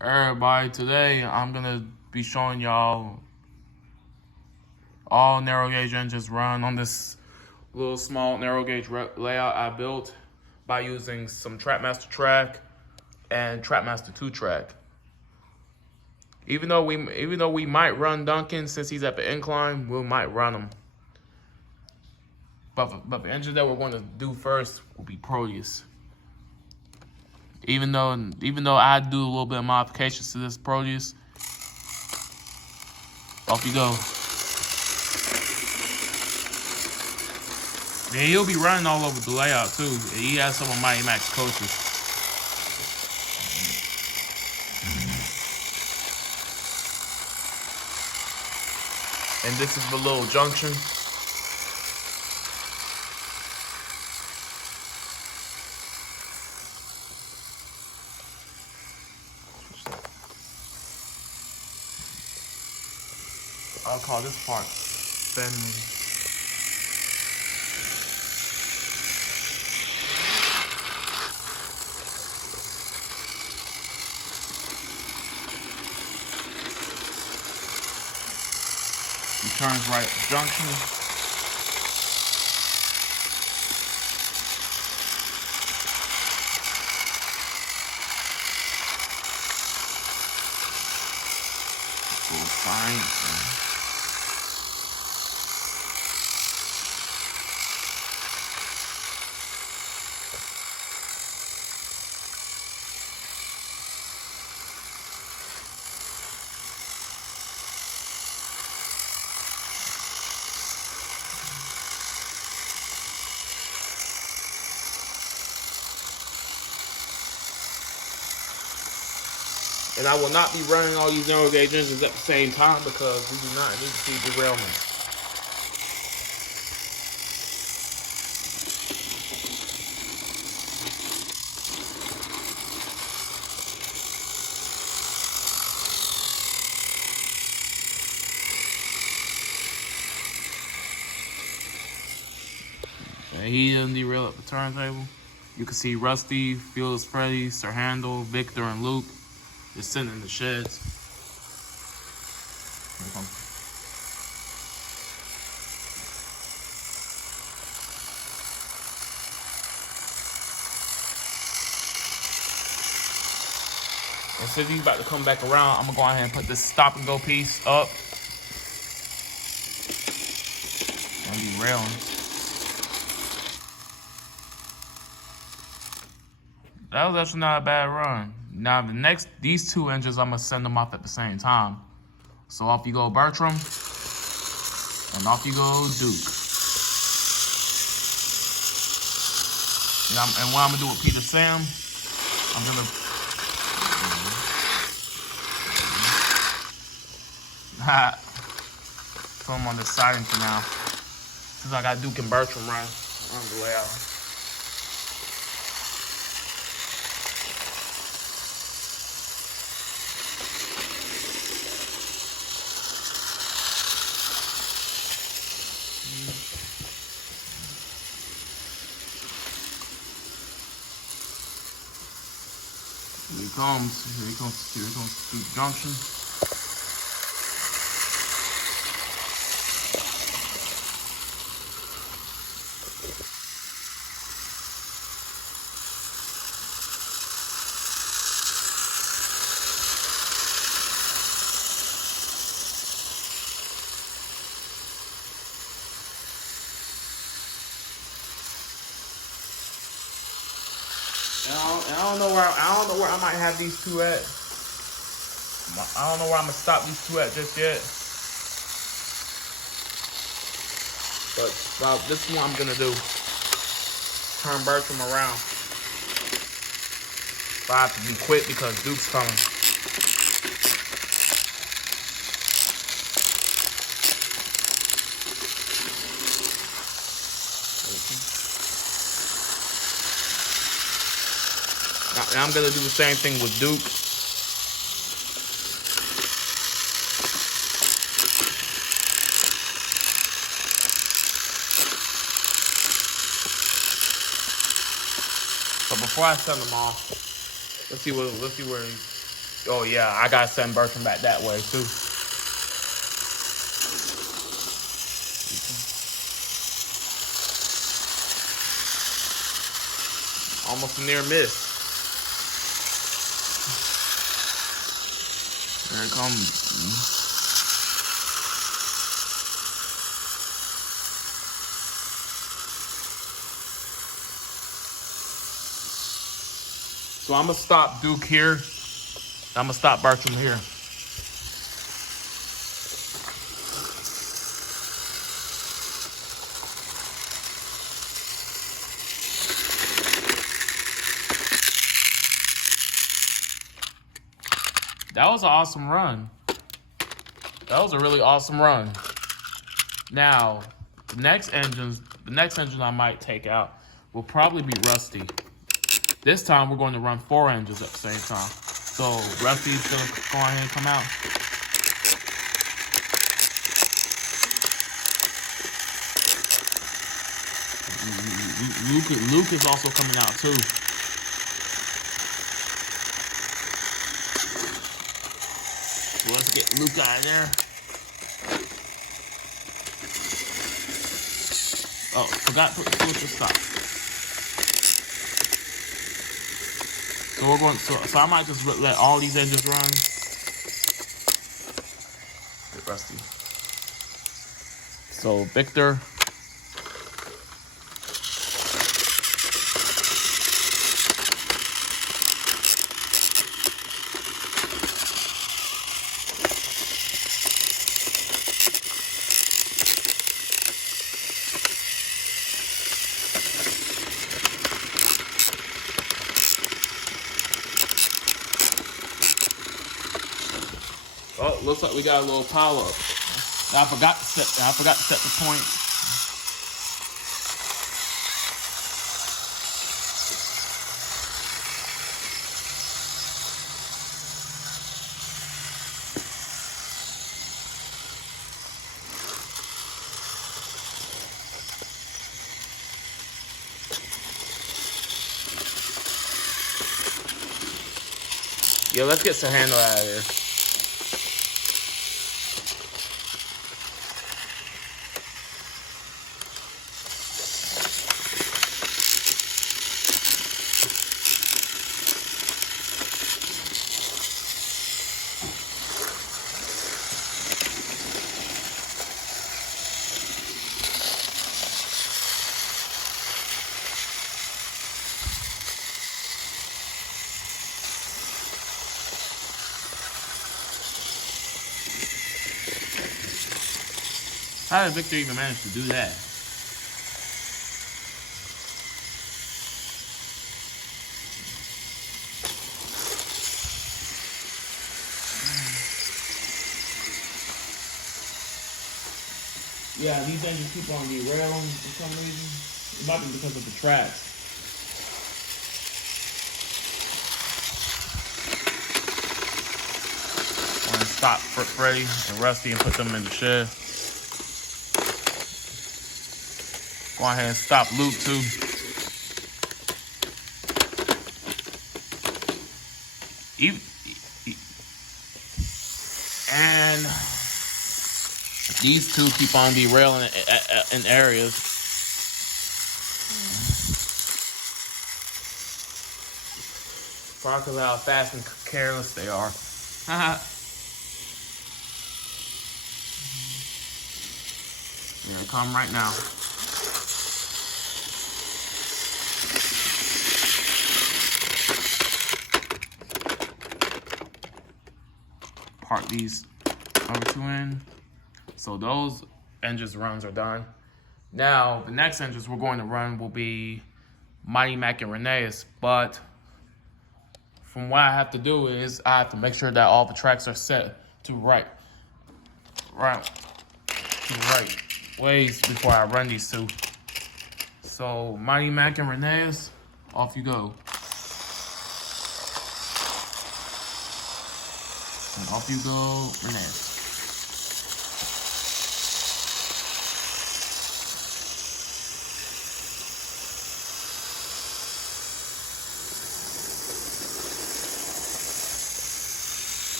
Everybody, today I'm gonna be showing y'all all narrow gauge engines run on this little small narrow gauge layout I built by using some TrackMaster track and TrackMaster 2 track. Even though we might run Duncan since he's at the incline, we might run him. But the engine that we're going to do first will be Proteus. Even though I do a little bit of modifications to this Proteus, off you go. Yeah, he'll be running all over the layout too. He has some of Mighty Mac's coaches. And this is the little junction. I'll call this part spinning. He turns right at the junction. Full science. And I will not be running all these narrow gauge engines at the same time because we do not need to see derailment. And he didn't derail at the turntable. You can see Rusty, Fearless Freddy, Sir Handle, Victor, and Luke just sitting in the sheds. Here it comes. And since he's about to come back around, I'm gonna go ahead and put this stop and go piece up. And be railing. That was actually not a bad run. Now these two engines, I'm gonna send them off at the same time. So off you go Bertram, and off you go Duke. And what I'm gonna do with Peter Sam, I'm gonna put him on the siding for now. Since I got Duke and Bertram run the layout. Here he comes through the junction. I don't know where I might have these two at. I don't know where I'm gonna stop these two at just yet. But this is what I'm gonna do. Turn Bertram around. But I have to be quick because Duke's coming. And I'm gonna do the same thing with Duke. But before I send them off, let's see where Oh yeah, I gotta send Bertram back that way too. Almost a near miss. There it comes. So I'm gonna stop Duke here. I'm gonna stop Bertram here. That was an awesome run. That was a really awesome run. Now, the next engine I might take out will probably be Rusty. This time we're going to run 4 engines at the same time. So Rusty's gonna go ahead and come out. Luke is also coming out too. So let's get Luke out of there. Oh, forgot to put the switch to stop. So we're going. So I might just let all these engines run. Get Rusty. So Victor. Oh, looks like we got a little pile up. I forgot to set the point. Yeah, let's get some handle out of here. How did Victor even manage to do that? Yeah, these engines keep on derailing for some reason. It might be because of the tracks. I'm gonna stop Freddy and Rusty and put them in the shed. Go ahead and stop Luke too. And these two keep on derailing in areas. Probably because of how fast and careless they are. Here they come right now. Park these over 2 in. So those engines runs are done. Now the next engines we're going to run will be Mighty Mac and Renee's, but from what I have to do is I have to make sure that all the tracks are set to right ways before I run these two. So Mighty Mac and Renee's, off you go. And off you go, Renee.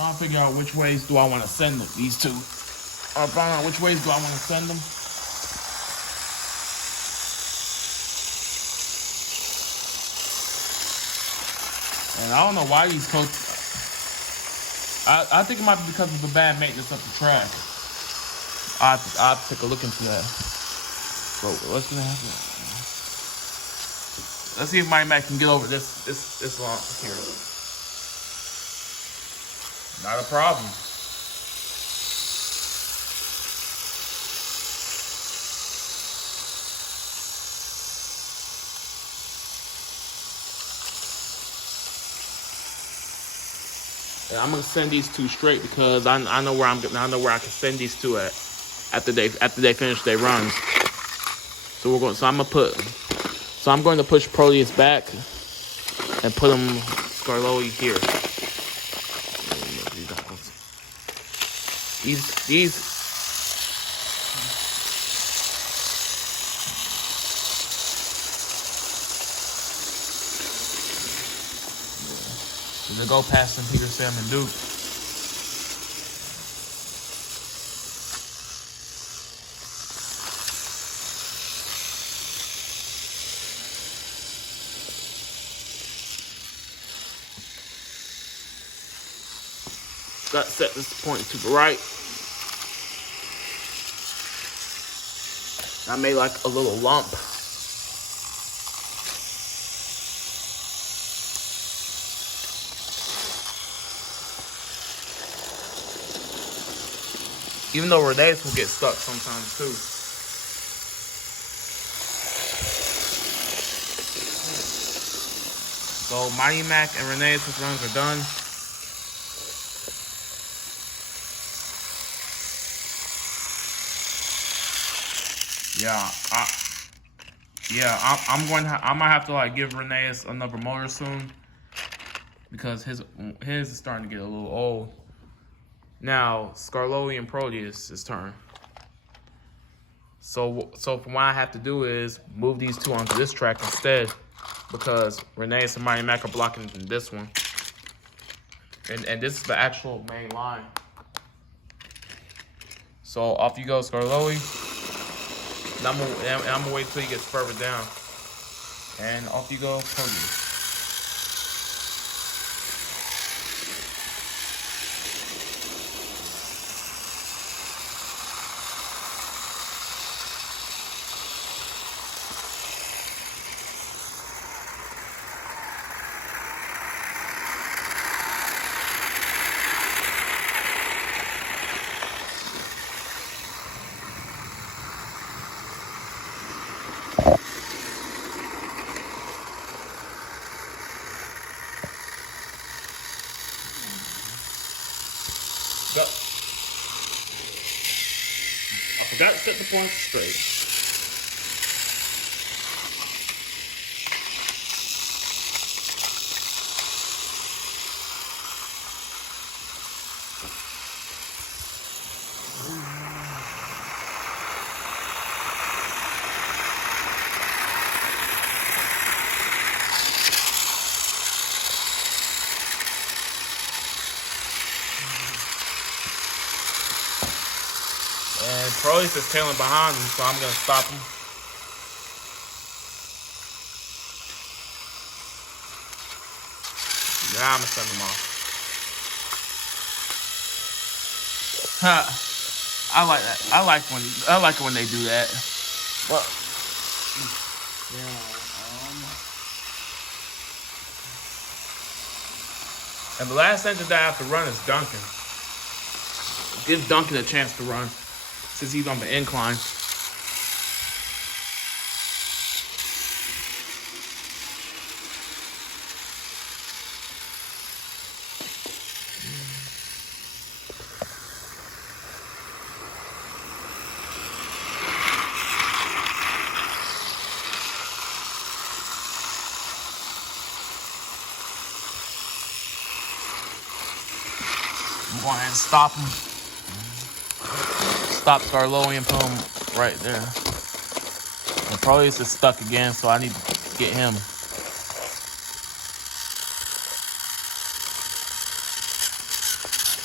trying to figure out which ways do I want to send them, these two. Or find out which ways do I want to send them. And I don't know why these coats. I think it might be because of the bad maintenance of the track. I'll take a look into that. So what's gonna happen? Let's see if my Mac can get over this long here. Not a problem. And I'm gonna send these two straight because I know where I can send these two at after they finish their runs. So I'm going to push Proteus back and put him Skarloey here. These they go past them Peter, Sam, and Duke. Got to set this point to the right. I made like a little lump. Even though Renee's will get stuck sometimes too. So Mighty Mac and Renee's runs are done. I might have to like give Renee another motor soon because his is starting to get a little old. Now Skarloey and Proteus' turn. So from what I have to do is move these two onto this track instead because Renee and Mighty Mac are blocking this one, and this is the actual main line. So off you go, Skarloey. And I'm gonna wait till he gets further down. And off you go, Proteus. Go. I forgot to set the points straight. And Proteus is tailing behind him, so I'm going to stop him. Now I'm going to send him off. I like that. I like it when they do that. Well, and the last engine that I have to run is Duncan. Give Duncan a chance to run since he's on the incline. I'm going ahead and stop him. Stop Skarloey and put him right there. And Proteus is stuck again, so I need to get him.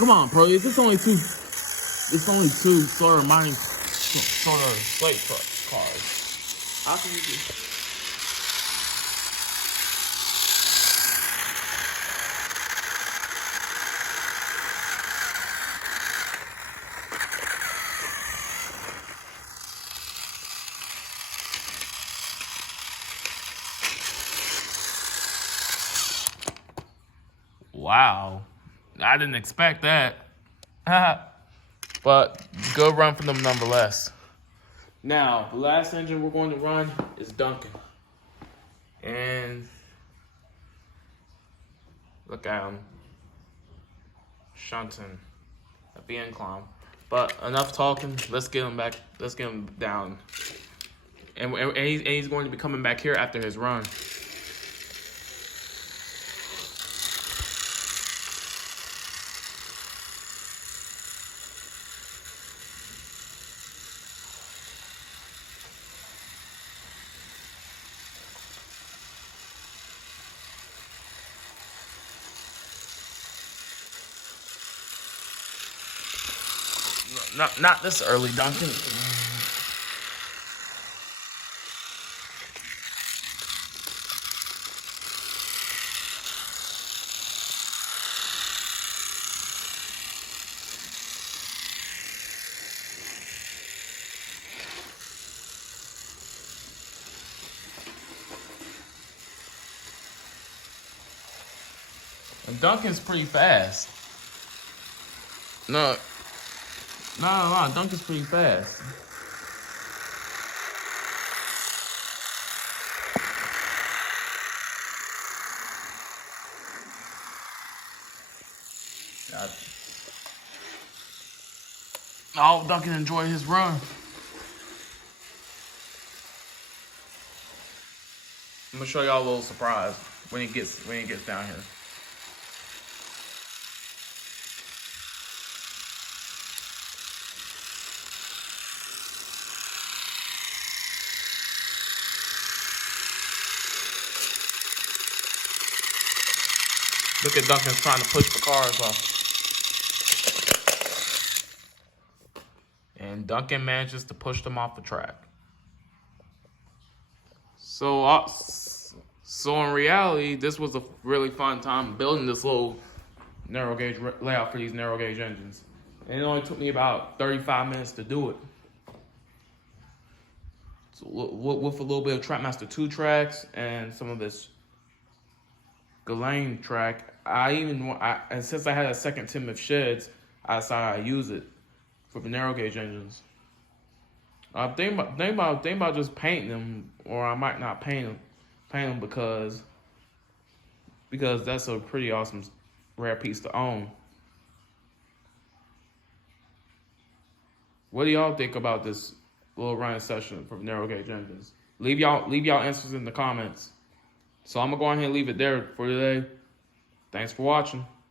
Come on, bro. It's only two. It's only two sort of slate cars. How can you do? Wow, I didn't expect that. But good run for them nonetheless. Now, the last engine we're going to run is Duncan. And look at him. Shunting at the incline. But enough talking. Let's get him back. Let's get him down. And he's going to be coming back here after his run. Not this early, Duncan. And Duncan's pretty fast. No, Duncan's pretty fast. Oh, Duncan enjoyed his run. I'm gonna show y'all a little surprise when he gets down here. Look at Duncan trying to push the cars off. And Duncan manages to push them off the track. So in reality, this was a really fun time building this little narrow gauge layout for these narrow gauge engines. And it only took me about 35 minutes to do it. So with a little bit of Trackmaster 2 tracks and some of this Ghislaine track, and since I had a second tin of sheds, I decided I'd use it for the narrow gauge engines. Think about just painting them, or I might not paint them because that's a pretty awesome rare piece to own. What do y'all think about this little running session for narrow gauge engines? Leave y'all answers in the comments. So I'm gonna go ahead and leave it there for today. Thanks for watching.